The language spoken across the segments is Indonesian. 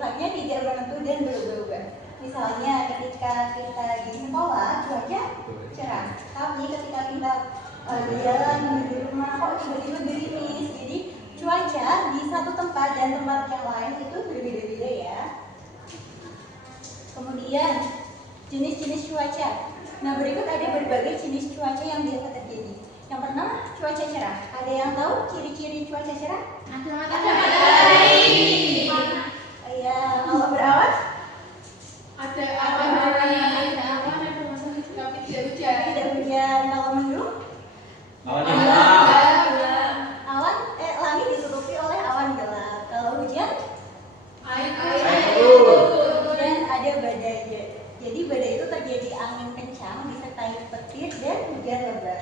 sifatnya tidak menentu dan berubah-ubah. Misalnya ketika kita di sekolah cuaca cerah, tapi ketika kita di jalan menuju rumah kok tiba-tiba gerimis. Jadi cuaca di satu tempat dan tempat yang lain itu berbeda-beda ya. Kemudian jenis-jenis cuaca. Nah, berikut ada berbagai jenis cuaca yang biasa terjadi. Yang pertama, cuaca cerah. Ada yang tahu ciri-ciri cuaca cerah? Matahari. Iya, kalau berawan? Ada awan, ada matahari, tapi tidak hujan. Tidak hujan. Kalau mendung? Awan yang gelap. Awan, langit ditutupi oleh awan gelap. Kalau hujan? Air. Dan ada badai. Jadi badai itu terjadi angin kencang disertai petir dan hujan lebat.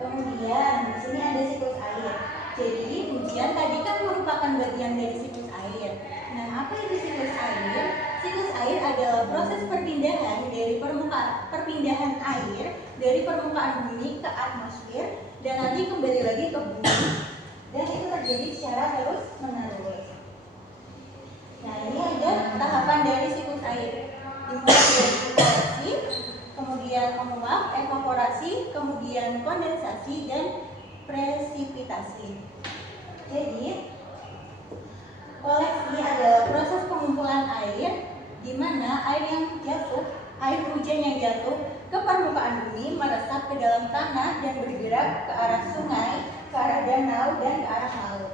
Kemudian di sini ada siklus air. Jadi hujan tadi kan merupakan bagian dari siklus air. Nah, apa itu siklus air? Siklus air adalah proses perpindahan air dari permukaan bumi ke atmosfer dan nanti kembali lagi ke bumi. Dan itu terjadi secara terus menerus. Nah, ini ada tahapan dari siklus air. Dimulai dari koleksi, kemudian menguap, evaporasi, kemudian kondensasi dan presipitasi. Jadi, koleksi adalah proses pengumpulan air di mana air hujan yang jatuh ke permukaan bumi meresap ke dalam tanah dan bergerak ke arah sungai, ke arah danau dan ke arah laut.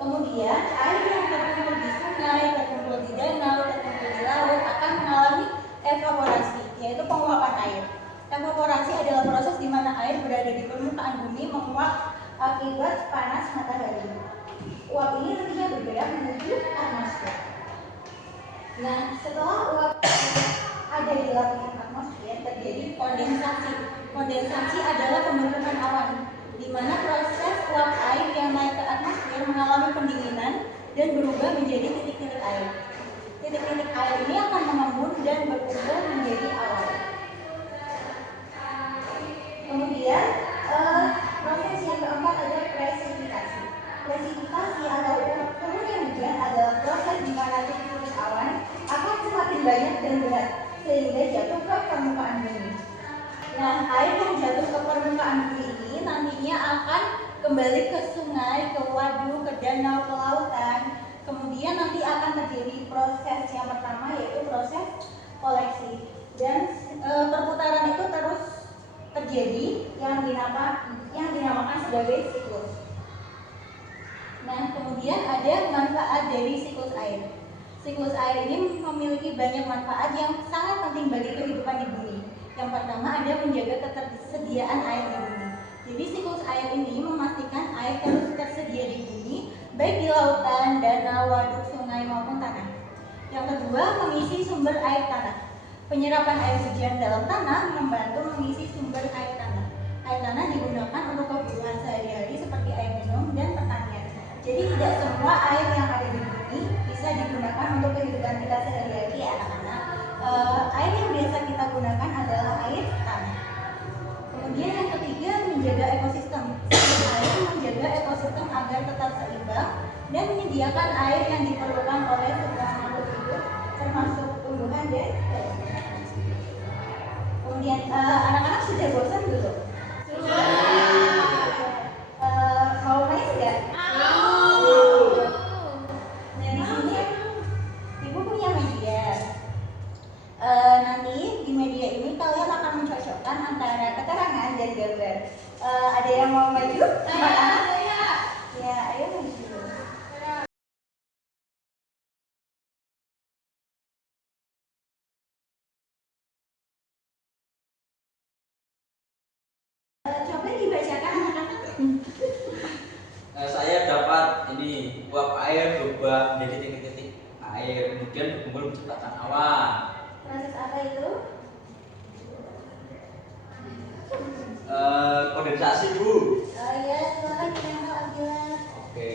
Kemudian air yang terkumpul di sungai, terkumpul di danau, terkumpul di laut akan mengalami evaporasi, yaitu penguapan air. Evaporasi adalah proses di mana air berada di permukaan bumi menguap akibat panas matahari. Uap ini nantinya bergerak menuju atmosfer. Nah, setelah uap ada di lapisan atmosfer, terjadi kondensasi. Kondensasi adalah pembentukan awan, di mana proses uap air yang naik ke atmosfer mengalami pendinginan dan berubah menjadi titik-titik air. Titik-titik air ini akan mengembun dan berkumpul menjadi awan. Kemudian proses yang keempat adalah presipitasi. Presipitasi atau turunnya hujan adalah proses di mana titik-titik awan akan semakin banyak dan berat sehingga jatuh ke permukaan bumi. Nah, air yang jatuh ke permukaan bumi ini nantinya akan kembali ke sungai, ke waduk, ke danau, ke lautan. Kemudian nanti akan terjadi proses yang pertama yaitu proses koleksi. Dan perputaran itu terus terjadi yang dinamakan sebagai siklus. Nah, kemudian ada manfaat dari siklus air. Siklus air ini memiliki banyak manfaat yang sangat penting bagi kehidupan di bumi. Yang pertama ada menjaga ketersediaan air di bumi. Jadi siklus air ini memastikan air terus tersedia di bumi, baik di lautan, danau, waduk, sungai maupun tanah. Yang kedua, mengisi sumber air tanah. Penyerapan air hujan dalam tanah membantu mengisi sumber air tanah. Air tanah digunakan untuk kebutuhan sehari-hari seperti air minum dan pertanian. Jadi tidak semua air yang ada di bumi bisa digunakan untuk kehidupan kita sehari-hari ya anak-anak. Air yang biasa kita gunakan adalah air tanah. Kemudian yang ketiga, menjaga ekosistem. Air menjaga ekosistem agar tetap seimbang dan menyediakan air yang diperlukan oleh semua makhluk hidup termasuk tumbuhan dan hewan. Kemudian anak-anak sudah bosan belum? Mau main tidak? Nah, di sini ibu punya media. Nanti di media ini kalian akan mencocokkan antara keterangan dan gambar. Ada yang mau maju? Saya. Ya, ayo maju. Coba dibacakan anak-anak. Saya dapat ini uap air berubah menjadi titik-titik air, kemudian berkumpul menciptakan awan. Proses apa itu? Kondensasi, Bu. Ya, silakan ditempel Agila. Oke.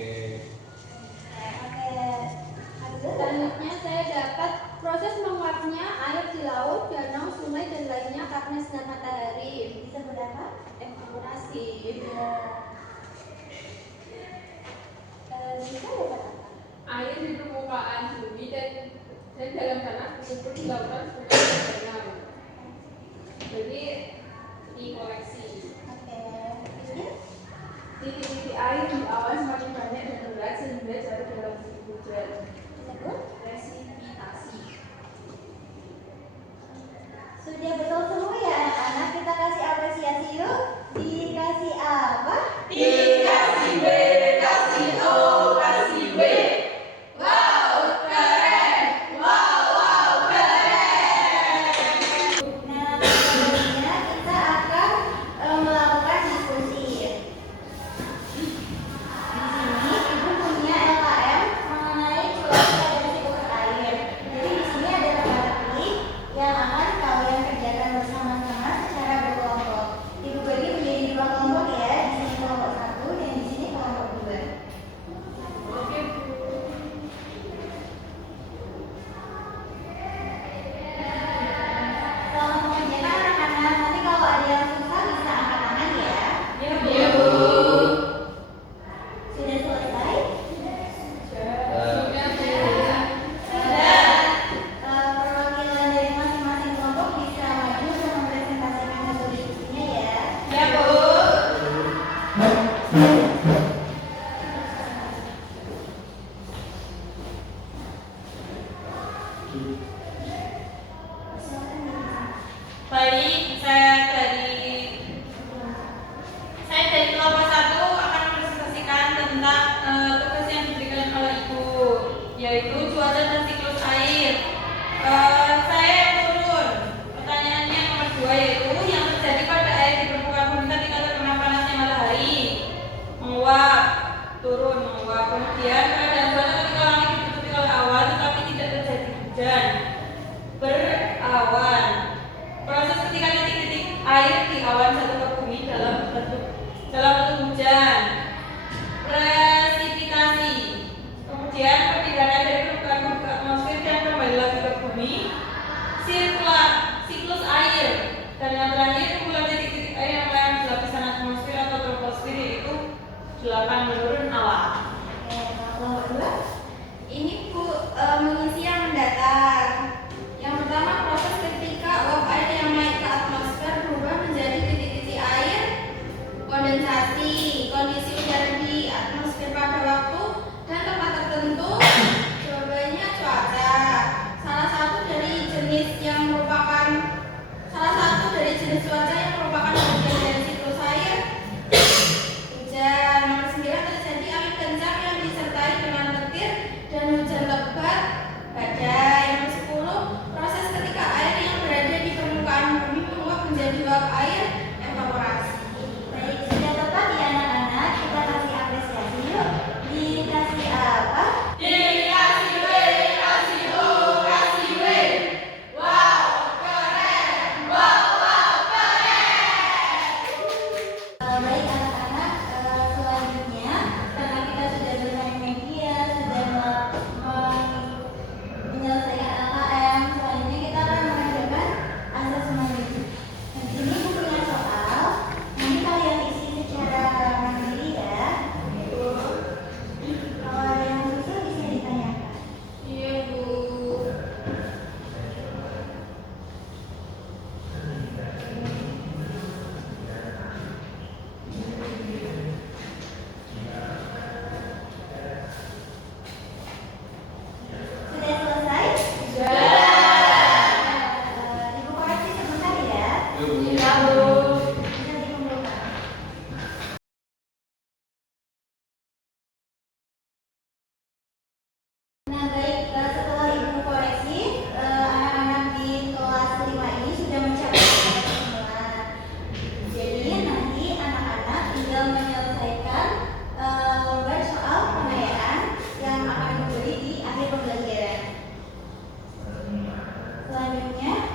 Selanjutnya saya dapat proses menguapnya air di laut, danau, sungai dan lainnya karena sinar matahari. Disebut apa? Evaporasi. Bisa dapat apa? air di permukaan bumi dan dalam tanah tersebut dilakukan sebagai danau. Jadi dikoleksi. Oke. Titik-titik air di awan semakin banyak dan berat sehingga jatuh dalam musim hujan. Presipitasi. Sudah betul semua ya anak-anak, kita kasih apresiasi yuk. Dikasih apa? Dikasih B, kasih O, kasih B. Wow, keren. Wow, keren. Nah, selanjutnya kita akan melakukan diskusi. Di sini ibu punya LKM mengenai cuaca dan siklus air. Jadi di sini ada teka-teki yang akan kalian kerjakan bersama-sama secara berkelompok. Ibu bagi menjadi 2 kelompok ya. Di sini kelompok 1 dan di sini kelompok 2. Oke, Bu. Selamat mengerjakan anak-anak. Nanti kalau ada yang susah bisa angkat tangan ya. Iya, Bu. Sudah selesai? Perwakilan dari masing-masing kelompok bisa maju dan mempresentasikan hasil diskusinya ya. Ya, Bu. Baik, saya dari kelompok 1 akan mempresentasikan tentang tugas yang diberikan oleh Ibu, yaitu cuaca dan siklus air. Saya turun. Pertanyaannya nomor 2 yaitu yang terjadi pada air di permukaan bumi ketika terkena panasnya matahari. Menguap, turun, menguap. Kemudian keadaan cuaca ketika langit ditutupi oleh awan tetapi tidak terjadi hujan. Berawan. Proses ketika titik-titik air di awan jatuh ke bumi dalam bentuk hujan. Presipitasi. Kemudian perpindahan dari permukaan bumi ke atmosfer dan kembali lagi ke bumi. Siklus air. Dan yang terakhir kumulasi titik-titik air yang melayang di lapisan atmosfer atau troposfer, yaitu 8 menurun awan. Oke, kalau kelompok 2? Ini Bu mengisi yang mendatar. Yang pertama, proses ketika uap air yang naik ke atmosfer berubah menjadi titik-titik air kondensasi. Kondisi udara di atmosfer pada waktu dan tempat tertentu. Jawabannya cuaca. Salah satu dari jenis cuaca yang merupakan bagian dari siklus air. Hujan. Nomor 9, terjadi angin kencang yang disertai dengan petir dan hujan lebat. Badai. Nomor 10, proses ketika air yang berada di permukaan bumi menguap menjadi uap air evaporasi. Baik, sudah tepat ya anak-anak. Kita kasih apresiasi yuk. Dikasih apa? Dikasih B, kasih O, kasih B. Wow, keren. Wow, keren. Baik anak-anak, selanjutnya karena kita sudah bermain media, sudah menyelesaikan LKM, selanjutnya kita akan mengerjakan asesmen. Nah, di sini aku punya soal, nanti kalian isi secara mandiri ya. Kalau ada yang susah bisa ditanyakan. Iya, Bu. Sudah selesai? Sudah. Ibu koreksi sebentar ya. Iya, Bu. Bisa dikumpulkan. Nah baik, setelah ibu koreksi, anak-anak di kelas 5 ini sudah mencapai semua. Jadi nanti anak-anak tinggal menyelesaikan lembar soal pengayaan yang akan diberi di akhir pembelajaran. Selanjutnya